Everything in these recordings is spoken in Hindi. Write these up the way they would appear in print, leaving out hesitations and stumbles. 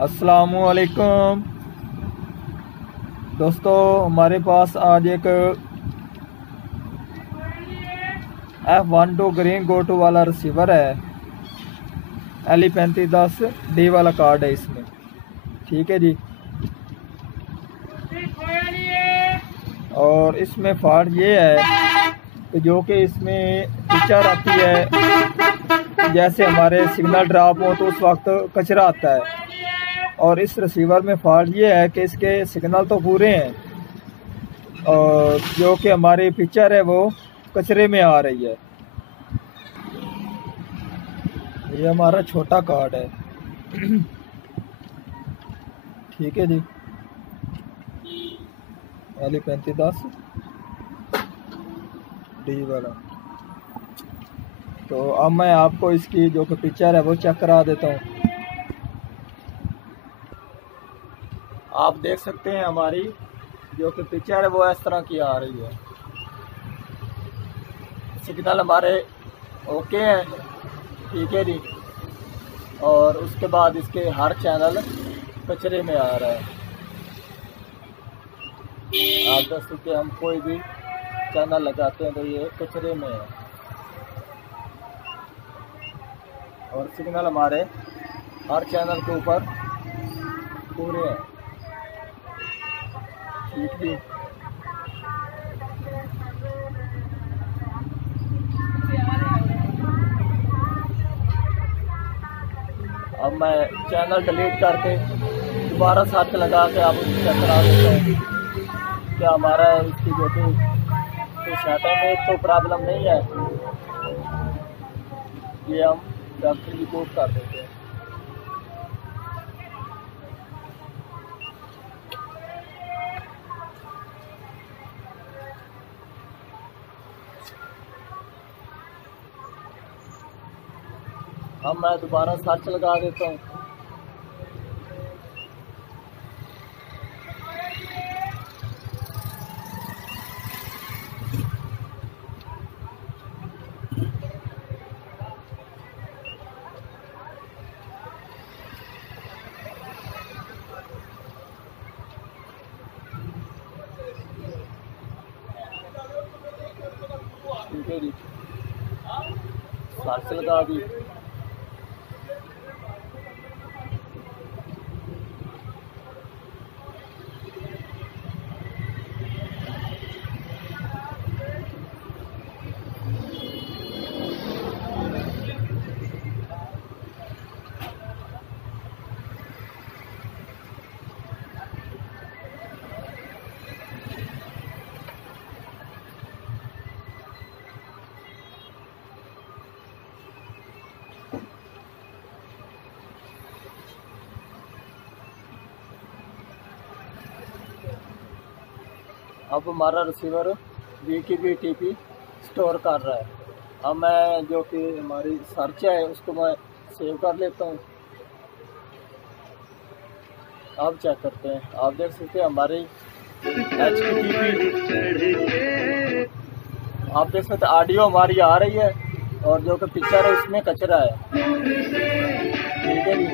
अस्सलामुअलैकुम दोस्तों, हमारे पास आज एक F12 ग्रीन गोटू वाला रिसीवर है। LE3510D वाला कार्ड है इसमें। ठीक है जी। और इसमें फॉल्ट ये है कि जो कि इसमें पिक्चर आती है, जैसे हमारे सिग्नल ड्रॉप हो तो उस वक्त कचरा आता है। और इस रिसीवर में फॉल्ट ये है कि इसके सिग्नल तो पूरे हैं और जो कि हमारी पिक्चर है वो कचरे में आ रही है। ये हमारा छोटा कार्ड है। ठीक है जी, LE3510D वाला। तो अब मैं आपको इसकी जो कि पिक्चर है वो चेक करा देता हूँ। आप देख सकते हैं हमारी जो कि पिक्चर है वो इस तरह की आ रही है। सिग्नल हमारे ओके हैं। ठीक है जी। और उसके बाद इसके हर चैनल कचरे में आ रहा है। आप देख सकते हैं, हम कोई भी चैनल लगाते हैं तो ये कचरे में है। और सिग्नल हमारे हर चैनल के ऊपर पूरे हैं। ठीक है। अब मैं चैनल डिलीट करके दोबारा सर्च लगा के आप उसको चेक करा देते हैं क्या हमारा इसकी जो कि सेटिंग में तो प्रॉब्लम नहीं है। ये हम फैक्ट्री रिपोर्ट कर देते हैं। अब मैं दोबारा सर्च लगा देता हूँ। ठीक है जी, सर्च लगा दी। अब हमारा रिसीवर VKB-TP स्टोर कर रहा है। अब मैं जो कि हमारी सर्च है उसको मैं सेव कर लेता हूँ। अब चेक करते हैं। आप देख सकते हैं हमारी HTTP, आप देख सकते हैं ऑडियो हमारी आ रही है और जो कि पिक्चर है उसमें कचरा है। ठीक है जी।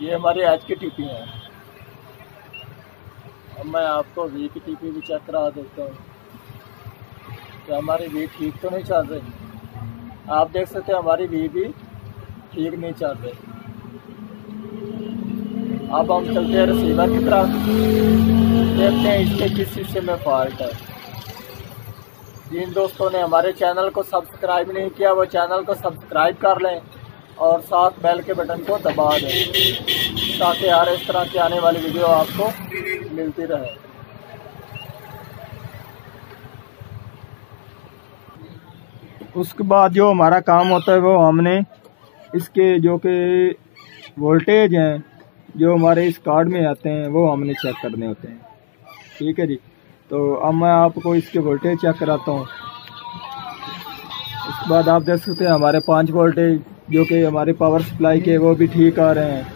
ये हमारी HTTP है। अब मैं आपको VKTP भी चेक करा देता हूँ कि हमारी वी ठीक तो नहीं चल रही। आप देख सकते हैं हमारी वी भी ठीक नहीं चल रही। अब हम चलते हैं रिसीवर की तरफ, देखते हैं इसके किस हिस्से में फॉल्ट है। जिन दोस्तों ने हमारे चैनल को सब्सक्राइब नहीं किया वो चैनल को सब्सक्राइब कर लें और साथ बेल के बटन को दबा दें ताकि हर इस तरह की आने वाली वीडियो आपको मिलती रहे। उसके बाद जो हमारा काम होता है वो हमने इसके जो कि वोल्टेज हैं जो हमारे इस कार्ड में आते हैं वो हमने चेक करने होते हैं। ठीक है जी। तो अब मैं आपको इसके वोल्टेज चेक कराता हूँ। उसके बाद आप देख सकते हैं हमारे 5 वोल्टेज जो कि हमारे पावर सप्लाई के वो भी ठीक आ रहे हैं।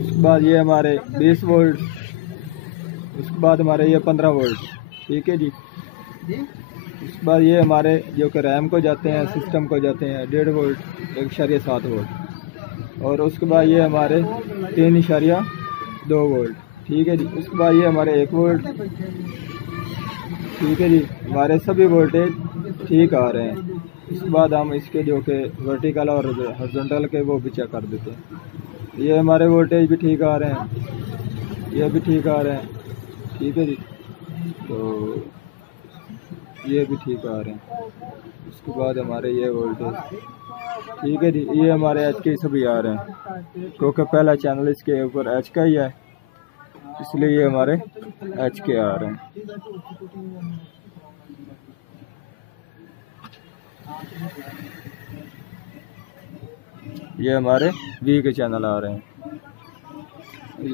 उसके बाद ये हमारे 20 वोल्ट, उसके बाद हमारे ये 15 वोल्ट। ठीक है जी। उसके बाद ये हमारे जो कि रैम को जाते हैं, सिस्टम को जाते हैं 1.5 वोल्ट 1.7 वोल्ट। और उसके बाद ये हमारे 3.2 वोल्ट। ठीक है जी। उसके बाद ये हमारे 1 वोल्ट। ठीक है जी, हमारे सभी वोल्टेज ठीक आ रहे हैं। उसके बाद हम इसके जो कि वर्टिकल और हॉरिजॉन्टल के वो भी चेक कर देते हैं। ये हमारे वोल्टेज भी ठीक आ रहे हैं, ये भी ठीक आ रहे हैं। ठीक है जी, तो ये भी ठीक आ रहे हैं। उसके बाद हमारे ये वोल्टेज ठीक है जी, ये हमारे एच के सभी आ रहे हैं, क्योंकि पहला चैनल इसके ऊपर एच का ही है, इसलिए ये हमारे एच के आ रहे हैं। ये हमारे वी के चैनल आ रहे हैं,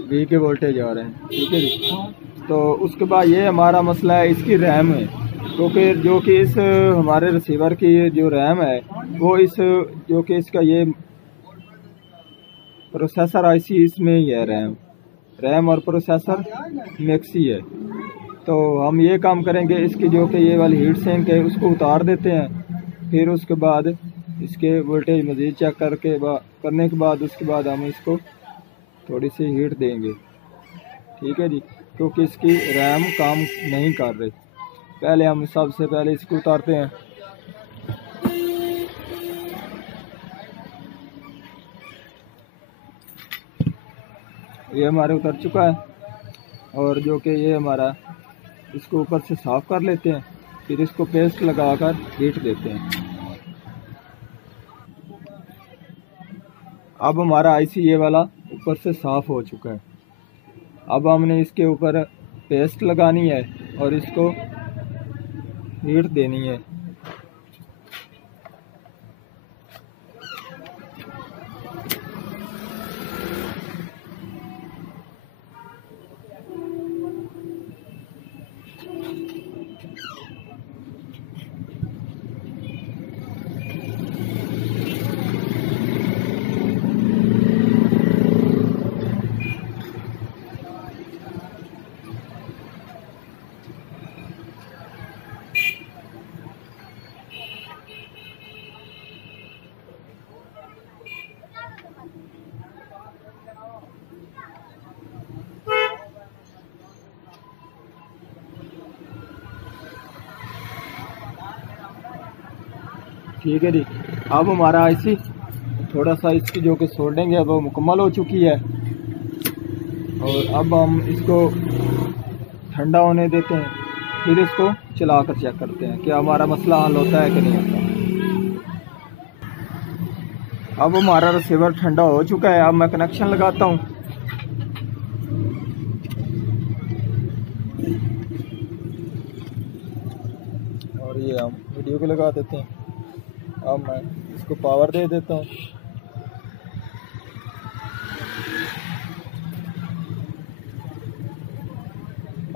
वी के वोल्टेज आ रहे हैं। ठीक है जी। तो उसके बाद ये हमारा मसला है इसकी रैम है, क्योंकि जो कि इस हमारे रिसीवर की जो रैम है वो इस जो कि इसका ये प्रोसेसर आईसी इसमें ही है, रैम और प्रोसेसर मिक्स ही है। तो हम ये काम करेंगे, इसकी जो कि ये वाली हीट सिंक है उसको उतार देते हैं, फिर उसके बाद इसके वोल्टेज मज़ीद चेक करने के बाद उसके बाद हम इसको थोड़ी सी हीट देंगे। ठीक है जी, क्योंकि इसकी रैम काम नहीं कर रही। पहले हम सबसे पहले इसको उतारते हैं। ये हमारे उतर चुका है, और जो कि ये हमारा इसको ऊपर से साफ़ कर लेते हैं, फिर इसको पेस्ट लगाकर हीट देते हैं। अब हमारा आईसी ये वाला ऊपर से साफ़ हो चुका है। अब हमने इसके ऊपर पेस्ट लगानी है और इसको हीट देनी है। ठीक है जी, अब हमारा आईसी थोड़ा सा इसकी जो कि सोल्डिंग है वो मुकम्मल हो चुकी है, और अब हम इसको ठंडा होने देते हैं, फिर इसको चलाकर चेक करते हैं कि हमारा मसला हल होता है कि नहीं होता। अब हमारा रिसीवर ठंडा हो चुका है। अब मैं कनेक्शन लगाता हूँ। और ये हम वीडियो को लगा देते हैं। अब मैं इसको पावर दे देता हूँ।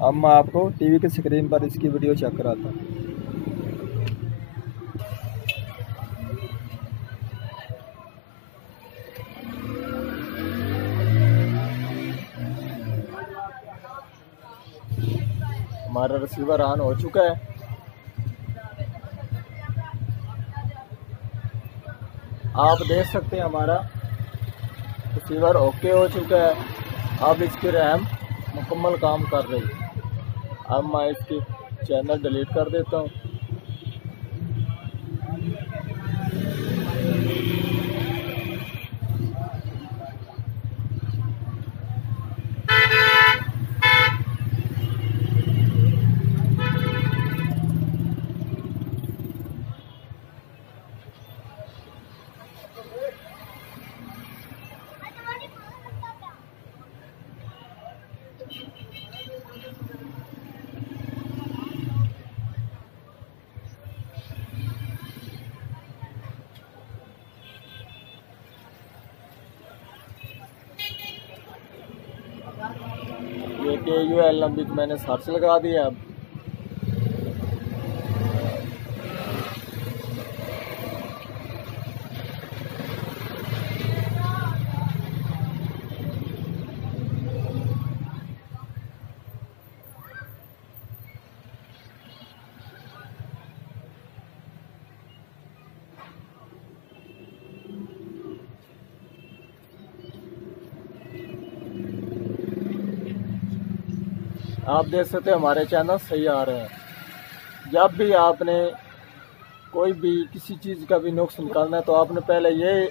अब मैं आपको टीवी के स्क्रीन पर इसकी वीडियो चेक कराता हूँ। हमारा रिसीवर ऑन हो चुका है। आप देख सकते हैं हमारा रिसीवर ओके हो चुका है। अब इसकी रैम मुकम्मल काम कर रही है। अब मैं इसकी चैनल डिलीट कर देता हूँ। ये KUL नंबर मैंने सर्च लगा दिया। अब आप देख सकते हैं हमारे चैनल सही आ रहे हैं। जब भी आपने कोई भी किसी चीज़ का भी नुक्स निकालना है तो आपने पहले ये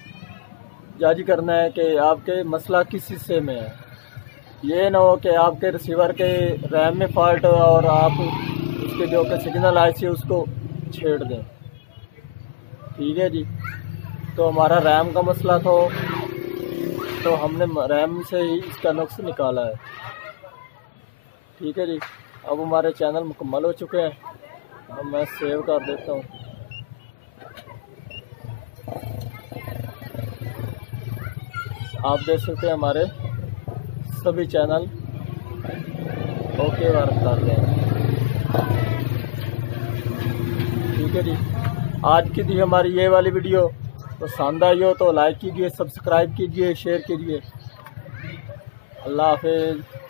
जांच करना है कि आपके मसला किस हिस्से में है। ये ना हो कि आपके रिसीवर के रैम में फॉल्ट हो और आप उसके जो कि सिग्नल आईसी है उसको छेड़ दें। ठीक है जी। तो हमारा रैम का मसला था, तो हमने रैम से ही इसका नुक्स निकाला है। ठीक है जी। अब हमारे चैनल मुकम्मल हो चुके हैं। अब मैं सेव कर देता हूँ। आप देख सकते हैं हमारे सभी चैनल ओके वर्क कर रहे हैं। ठीक है जी। आज की दी हमारी ये वाली वीडियो पसंद आई हो तो लाइक कीजिए, सब्सक्राइब कीजिए, शेयर कीजिए। अल्लाह हाफिज़।